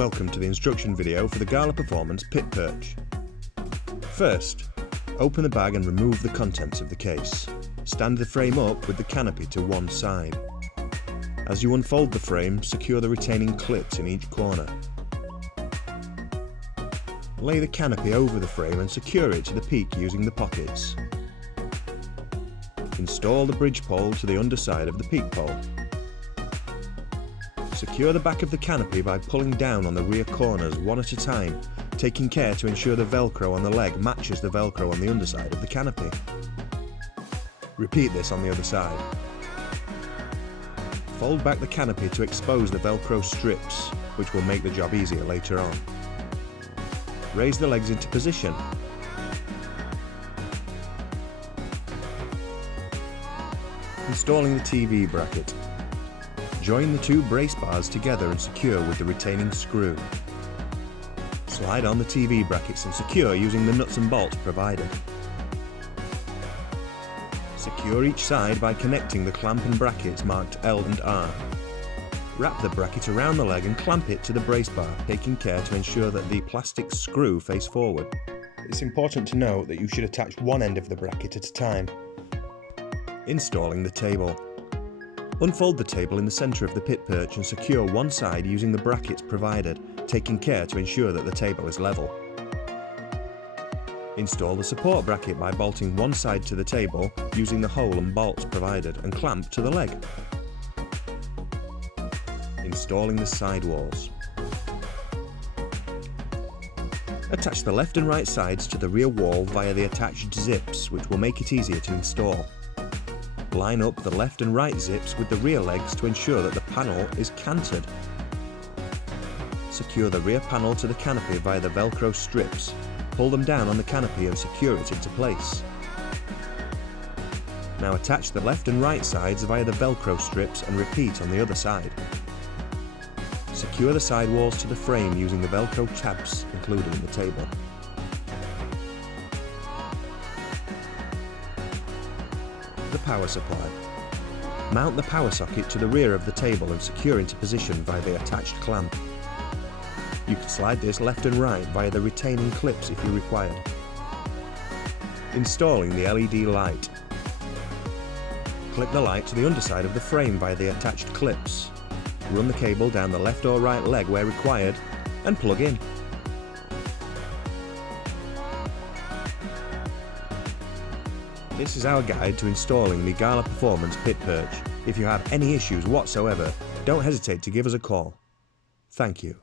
Welcome to the instruction video for the Gala Performance Pit Perch. First, open the bag and remove the contents of the case. Stand the frame up with the canopy to one side. As you unfold the frame, secure the retaining clips in each corner. Lay the canopy over the frame and secure it to the peak using the pockets. Install the bridge pole to the underside of the peak pole. Secure the back of the canopy by pulling down on the rear corners one at a time, taking care to ensure the Velcro on the leg matches the Velcro on the underside of the canopy. Repeat this on the other side. Fold back the canopy to expose the Velcro strips, which will make the job easier later on. Raise the legs into position. Installing the TV bracket. Join the two brace bars together and secure with the retaining screw. Slide on the TV brackets and secure using the nuts and bolts provided. Secure each side by connecting the clamp and brackets marked L and R. Wrap the bracket around the leg and clamp it to the brace bar, taking care to ensure that the plastic screw face forward. It's important to note that you should attach one end of the bracket at a time. Installing the table. Unfold the table in the centre of the pit perch and secure one side using the brackets provided, taking care to ensure that the table is level. Install the support bracket by bolting one side to the table using the hole and bolts provided and clamp to the leg. Installing the sidewalls. Attach the left and right sides to the rear wall via the attached zips, which will make it easier to install. Line up the left and right zips with the rear legs to ensure that the panel is canted. Secure the rear panel to the canopy via the Velcro strips. Pull them down on the canopy and secure it into place. Now attach the left and right sides via the Velcro strips and repeat on the other side. Secure the sidewalls to the frame using the Velcro tabs included in the table. The power supply. Mount the power socket to the rear of the table and secure into position via the attached clamp. You can slide this left and right via the retaining clips if you require. Installing the LED light. Clip the light to the underside of the frame via the attached clips. Run the cable down the left or right leg where required and plug in. This is our guide to installing the Gala Performance Pit Perch. If you have any issues whatsoever, don't hesitate to give us a call. Thank you.